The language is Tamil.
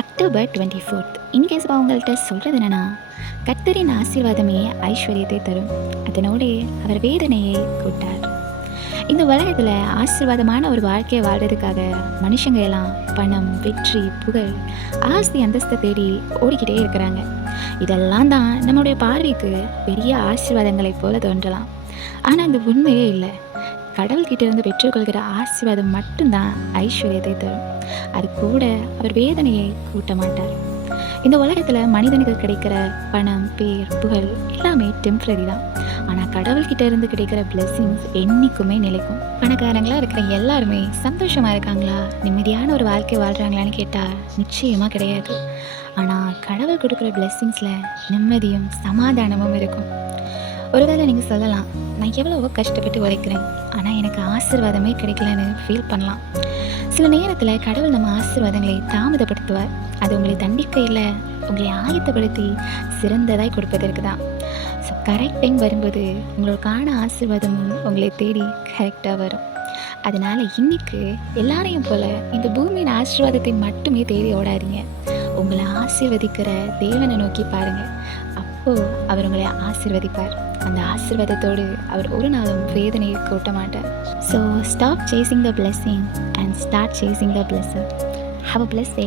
October 24th. இன்கேஸ் அவங்கள்ட்ட சொல்கிறது என்னென்னா, கர்த்தரின் ஆசீர்வாதமே ஐஸ்வர்யத்தை தரும், அதனோடே அவர் வேதனையை கூட்டார். இந்த உலகத்தில் ஆசீர்வாதமான ஒரு வாழ்க்கையை வாழ்கிறதுக்காக மனுஷங்க எல்லாம் பணம், வெற்றி, புகழ், ஆஸ்தி, அந்தஸ்தை தேடி ஓடிக்கிட்டே இருக்கிறாங்க. இதெல்லாம் தான் நம்முடைய பார்வைக்கு பெரிய ஆசீர்வாதங்களைப் போல தோன்றலாம். ஆனால் அந்த உண்மையே இல்லை. கடவுள்கிட்ட இருந்து பெற்றுக்கொள்கிற ஆசீர்வாதம் மட்டும்தான் ஐஸ்வர்யத்தை தரும். அது கூட அவர் வேதனையை கூட்ட மாட்டார். இந்த உலகத்தில் மனிதனுக்கு கிடைக்கிற பணம், பேர், புகழ் எல்லாமே டெம்பரரி தான். ஆனால் கடவுள்கிட்ட இருந்து கிடைக்கிற பிளெஸ்ஸிங்ஸ் என்றைக்குமே நிலைக்கும். பணக்காரங்களாக இருக்கிற எல்லாருமே சந்தோஷமாக இருக்காங்களா, நிம்மதியான ஒரு வாழ்க்கை வாழ்கிறாங்களான்னு கேட்டால் நிச்சயமாக கிடையாது. ஆனால் கடவுள் கொடுக்குற பிளெஸ்ஸிங்ஸில் நிம்மதியும் சமாதானமும் இருக்கும். ஒருவேளை நீங்கள் சொல்லலாம், நான் எவ்வளவோ கஷ்டப்பட்டு உழைக்கிறேன், ஆனால் எனக்கு ஆசீர்வாதமே கிடைக்கலன்னு ஃபீல் பண்ணலாம். சில நேரத்தில் கடவுள் நம்ம ஆசீர்வாதங்களை தாமதப்படுத்துவார். அது உங்களை தண்டிக்க இல்லை, உங்களை ஆயத்தப்படுத்தி சிறந்ததாய் கொடுப்பதற்கு தான். ஸோ கரெக்ட் டைம் வரும்போது உங்களுக்கான ஆசீர்வாதமும் உங்களை தேடி கரெக்டாக வரும். அதனால் இன்றைக்கு எல்லாரையும் போல் இந்த பூமியின் ஆசீர்வாதத்தை மட்டுமே தேடி ஓடாதீங்க. உங்களை ஆசீர்வதிக்கிற தேவனை நோக்கி பாருங்கள். அப்போது அவர் உங்களை ஆசீர்வதிப்பார். அந்த ஆசீர்வாதத்தோடு அவர் ஒரு நாளும் வேதனையை கூட்ட மாட்டார். So stop chasing the blessing and start chasing the blesser. Have a blessed day.